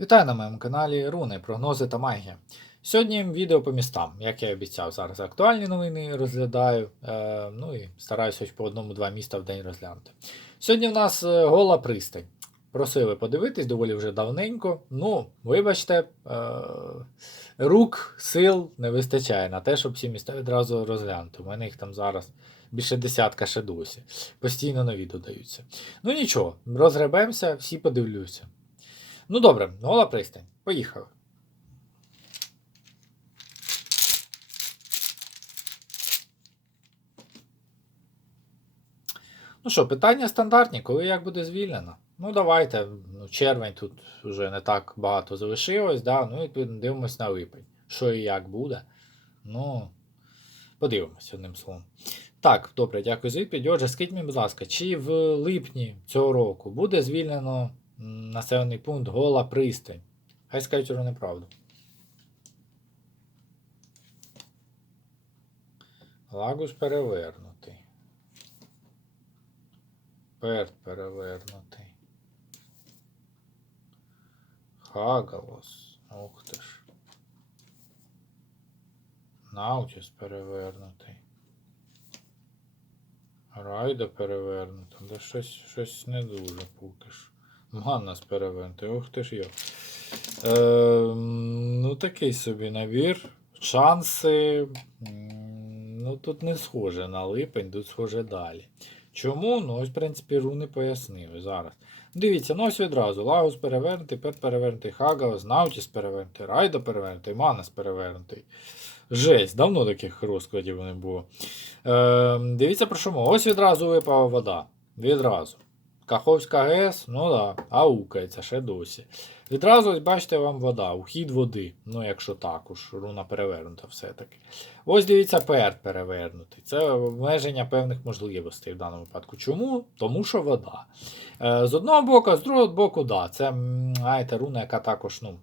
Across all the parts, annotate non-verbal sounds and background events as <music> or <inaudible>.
Вітаю на моєму каналі Руни, прогнози та магія. Сьогодні відео по містам, як я і обіцяв, зараз актуальні новини розглядаю. Е, ну і стараюся хоч по одному-два міста в день розглянути. Сьогодні в нас е, гола пристань. Просили подивитись доволі вже давненько. Ну, вибачте, е, рук, сил не вистачає на те, щоб всі міста відразу розглянути. У мене їх там зараз більше десятка ще досі. Постійно нові додаються. Ну нічого, розгребемося, всі подивлюся. Ну добре, гола пристань. Поїхали. Ну що, питання стандартні, коли як буде звільнено? Ну, давайте. Ну, червень тут вже не так багато залишилось, да? ну і дивимось на липень. Що і як буде. Ну, подивимось одним словом. Так, добре, дякую за відповідь. Отже, скажіть мені, будь ласка, чи в липні цього року буде звільнено населений пункт Гола Пристань? Хай скажуть про неправду. Лагус перевернутий. Перт перевернутий. Хагалос. Ух ти ж. Наутіс перевернутий. Райда перевернута. Да щось, щось не дуже поки що. Маннас перевернутий. Ух ти ж йо. Е, ну, такий собі набір. Шанси. Ну, тут не схоже на липень, тут схоже далі. Чому? Ну, ось, в принципі, руни пояснили зараз. Дивіться, ну ось відразу. Лагус перевернутий, Пет перевернутий, Хагалас, Наутіс перевернутий, Райдо перевернутий, Манас перевернутий. Жесть, давно таких розкладів не було. Е, дивіться про що мова. Ось відразу випала вода. Відразу. Каховська ГЕС, ну да, аукається ще досі. Відразу, ось бачите, вам вода, ухід води. Ну, якщо так уж, руна перевернута все-таки. Ось дивіться, перт перевернутий. Це обмеження певних можливостей в даному випадку. Чому? Тому що вода. Е, з одного боку, з другого боку, да. Це, знаєте, руна, яка також, ну.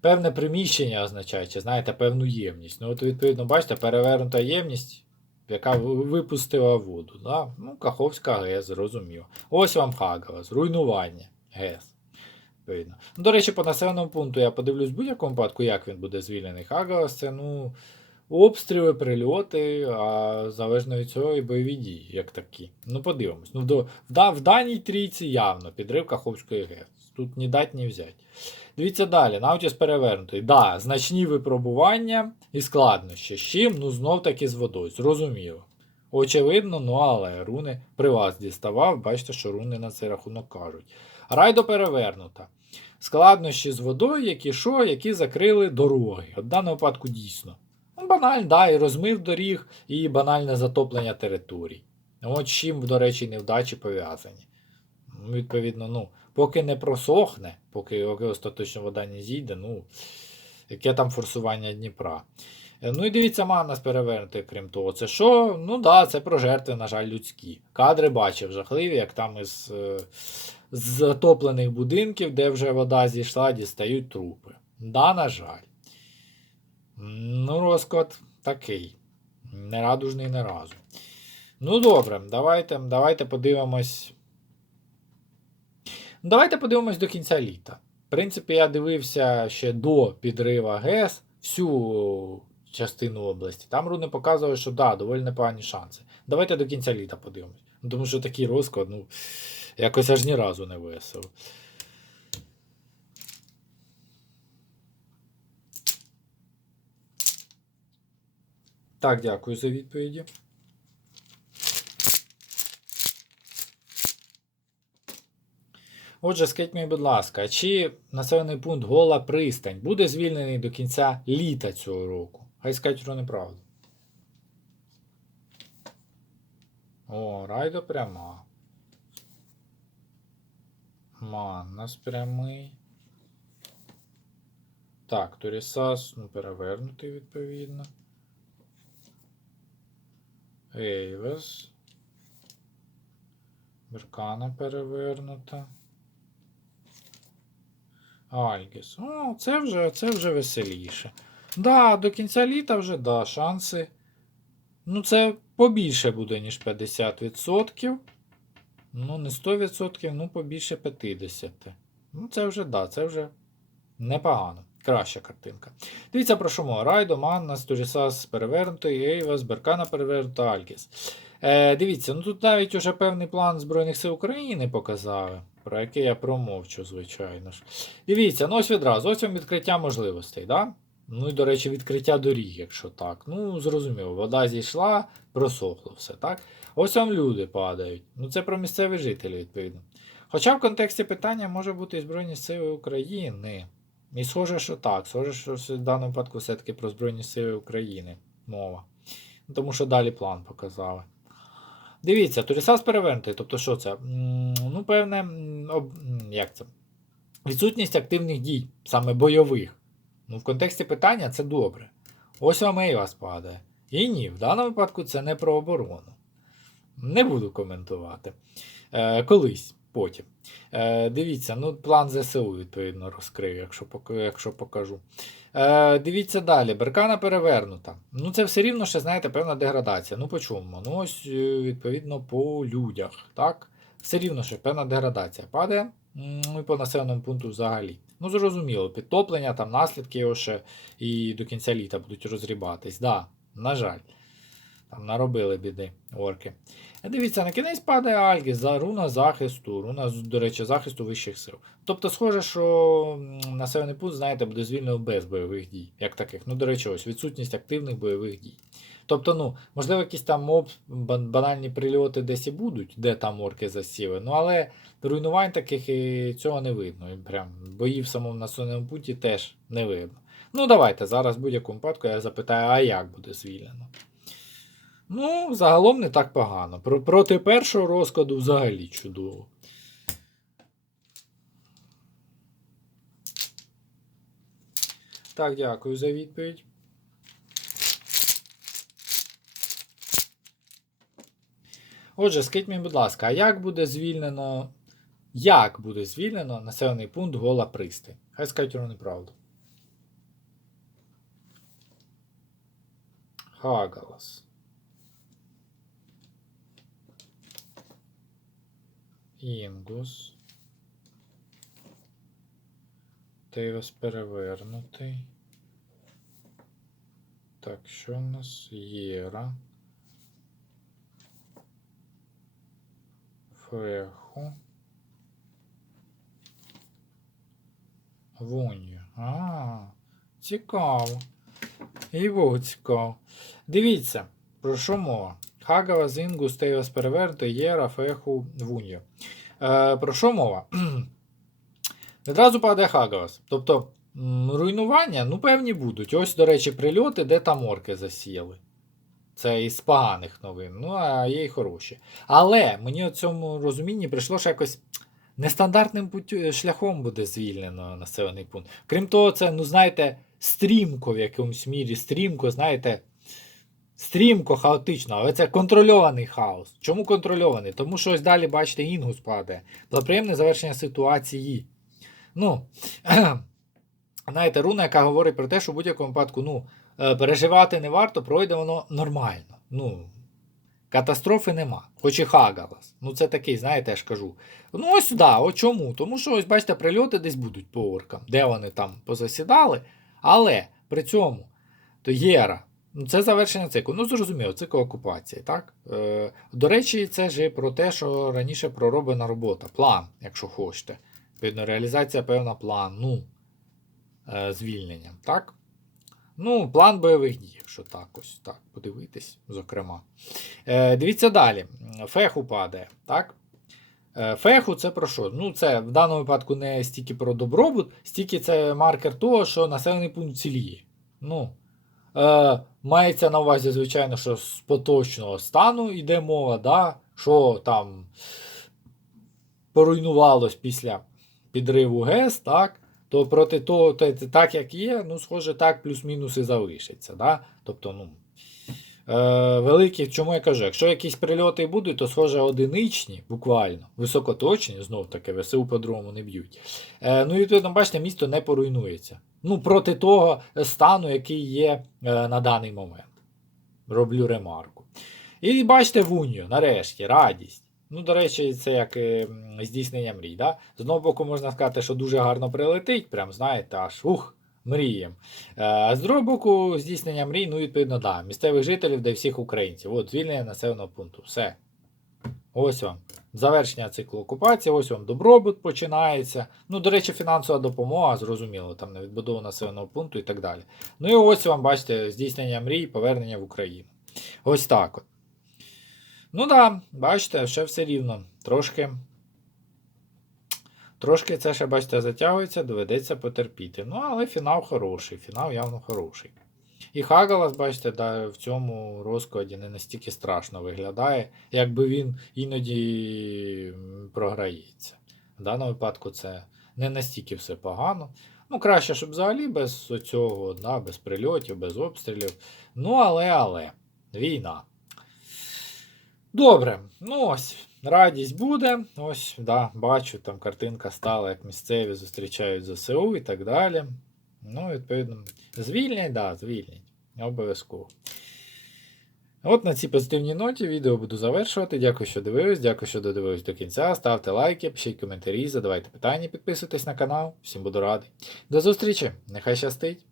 Певне приміщення означає, чи знаєте, певну ємність. Ну, от, відповідно, бачите, перевернута ємність, яка випустила воду. Да? Ну, Каховська ГЕС, зрозуміло. Ось вам Хагалас, руйнування ГЕС. Ну, до речі, по населеному пункту я подивлюсь в будь-якому випадку, як він буде звільнений. Хагалас це, ну, обстріли, прильоти, а залежно від цього і бойові дії, як такі. Ну, подивимось. Ну, до, в, в даній трійці явно підрив Каховської ГЕС. Тут ні дать, ні взять. Дивіться далі, Наутіс перевернутий. Да, значні випробування і складнощі. З чим? Ну, знов таки з водою. Зрозуміло. Очевидно, ну але руни при вас діставав, бачите, що руни на цей рахунок кажуть. Райдо перевернута. Складнощі з водою, які що, які закрили дороги. От в даному випадку дійсно. Ну, банально, да, і розмив доріг, і банальне затоплення територій. От чим, до речі, невдачі пов'язані. Відповідно, ну, поки не просохне, поки остаточно вода не зійде, ну, яке там форсування Дніпра. Е, Ну і дивіться, Маннас перевернутий, крім того. Це що? Ну да, це про жертви, на жаль, людські. Кадри бачив жахливі, як там із е, затоплених будинків, де вже вода зійшла, дістають трупи. Да, на жаль. Ну, розклад такий. Нерадужний не разу. Ну, добре, давайте, давайте подивимось. Давайте подивимось до кінця літа. В принципі, я дивився ще до підрива ГЕС всю частину області. Там руни показували, що да, доволі непогані шанси. Давайте до кінця літа подивимось. Ну, Тому що такий розклад, ну, якось аж ні разу не весело. Так, дякую за відповіді. Отже, скажіть мені, будь ласка, чи населений пункт Гола Пристань буде звільнений до кінця літа цього року? Хай скажуть про неправду. О, райдо пряма. Маннас прямий. Так, Турісас, ну, перевернутий відповідно. Ейвес. Беркана перевернута. Альгіс. О, це вже, це вже веселіше. Да, до кінця літа вже, да, шанси. Ну, це побільше буде, ніж 50%. Ну, не 100%, ну побільше 50%. Ну, це вже, да, це вже Непогано. Краща картинка. Дивіться про що мова. Райдо, Манна, Сторісас перевернутий, Ейвас, Беркана перевернута, Альгіс. Е, дивіться, ну тут навіть уже певний план Збройних сил України показали, про який я промовчу, звичайно ж. Дивіться, ну ось відразу, ось вам відкриття можливостей, да? Ну і, до речі, відкриття доріг, якщо так. Ну, зрозуміло, вода зійшла, просохло все, так? Ось вам люди падають. Ну, це про місцеві жителі, відповідно. Хоча в контексті питання може бути і Збройні Сили України. І схоже, що так. Схоже, що в даному випадку все-таки про Збройні Сили України мова. Тому що далі план показали. Дивіться, Турісас перевернутий. Тобто, що це? Ну, певне, як це? Відсутність активних дій, саме бойових. Ну, в контексті питання це добре. Ось вам вас падає. І ні, в даному випадку це не про оборону. Не буду коментувати. Е, колись, потім. Е, дивіться, ну, план ЗСУ, відповідно, розкрию, якщо, якщо покажу. Е, дивіться далі. Беркана перевернута. Ну, це все рівно ще, знаєте, певна деградація. Ну, по чому? Ну, ось, е, відповідно, по людях. Так? Все рівно, що певна деградація падає. Ну, і по населеному пункту взагалі. Ну, зрозуміло, підтоплення, там наслідки його ще і до кінця літа будуть розрібатись. Да, на жаль. Там наробили біди орки. Дивіться, на кінець падає Альгіс за руна захисту, руна, до речі, захисту вищих сил. Тобто, схоже, що населений пункт, знаєте, буде звільнено без бойових дій, як таких. Ну, до речі, ось відсутність активних бойових дій. Тобто, ну, можливо, якісь там моб, банальні прильоти десь і будуть, де там орки засіли. Ну, але руйнувань таких і цього не видно. І прям боїв в самому населеному пункті теж не видно. Ну, давайте зараз в будь-якому випадку я запитаю, а як буде звільнено? Ну, загалом не так погано. Про- Проти першого розкладу взагалі чудово. Так, дякую за відповідь. Отже, скажіть мені, будь ласка, а як буде звільнено. Як буде звільнено населений пункт Гола Пристань? Хай скажуть вам неправду. Хагалас. Інгус. Тейвас перевернутий. Так, що в нас? Єра. Феху. Вунью. А, цікаво. І цікаво. Дивіться, про що мова? Хагава, Зінгу, Стейвас перевернуто, Єра, Феху, Вунью. Е, про що мова? <clears throat> Відразу падає Хагавас. Тобто руйнування, ну, певні будуть. Ось, до речі, прильоти, де там орки засіяли. Це із поганих новин, ну, а є й хороші. Але мені у цьому розумінні прийшло, що якось нестандартним путю, шляхом буде звільнено населений пункт. Крім того, це, ну, знаєте, стрімко в якомусь мірі, стрімко, знаєте, стрімко, хаотично, але це контрольований хаос. Чому контрольований? Тому що ось далі, бачите, інгус падає. Благоприємне завершення ситуації. Ну, <clears throat> знаєте, руна, яка говорить про те, що в будь-якому випадку, ну, е, переживати не варто, пройде воно нормально. Ну, катастрофи нема. Хоч і Хагалас. Ну, це такий, знаєте, я ж кажу. Ну, ось да, о чому? Тому що, ось, бачите, прильоти десь будуть по оркам, де вони там позасідали. Але при цьому то Єра. Це завершення циклу. Ну, зрозуміло, цикл окупації, так? Е, до речі, це ж і про те, що раніше пророблена робота, план, якщо хочете. Відповідно, реалізація певна плану е, звільнення, так? Ну, план бойових дій, якщо так ось так подивитись, зокрема. Е, дивіться далі. Феху падає, так? Е, Феху це про що? Ну, це в даному випадку не стільки про добробут, стільки це маркер того, що населений пункт ціліє. Ну, е, мається на увазі, звичайно, що з поточного стану йде мова, да? що там поруйнувалось після підриву ГЕС, так? то проти того, то, так як є, ну, схоже, так, плюс-мінус і залишиться. Да? Тобто, ну, е, великі, чому я кажу, якщо якісь прильоти будуть, то схоже одиничні, буквально, високоточні, знов таки, ВСУ по-другому не б'ють. Е, ну відповідно, бачите, місто не поруйнується. Ну, проти того стану, який є е, на даний момент. Роблю ремарку. І бачите, Вунію, нарешті, радість. Ну, до речі, це як здійснення мрій. Да? З одного боку, можна сказати, що дуже гарно прилетить, прям, знаєте, аж ух, мрієм. Е, А з другого боку, здійснення мрій, ну, відповідно, да, місцевих жителів, де всіх українців. От, звільнення населеного пункту. Все. Ось вам. Завершення циклу окупації, ось вам добробут починається. Ну, до речі, фінансова допомога, зрозуміло, там на відбудову населеного пункту і так далі. Ну і ось вам, бачите, здійснення мрій, повернення в Україну. Ось так от. Ну да, бачите, ще все рівно. Трошки. Трошки це ще, бачите, затягується, доведеться потерпіти. Ну, але фінал хороший, фінал явно хороший. І Хагалас, бачите, да, в цьому розкладі не настільки страшно виглядає, якби він іноді програється. В даному випадку це не настільки все погано. Ну, краще, щоб взагалі без цього, да, без прильотів, без обстрілів. Ну, але, але, війна. Добре, ну ось, радість буде. Ось, да, бачу, там картинка стала, як місцеві зустрічають ЗСУ і так далі. Ну, відповідно, звільнять, да, звільнять. Обов'язково. От на цій позитивній ноті відео буду завершувати. Дякую, що дивились, дякую, що додивились до кінця. Ставте лайки, пишіть коментарі, задавайте питання, підписуйтесь на канал. Всім буду радий. До зустрічі! Нехай щастить!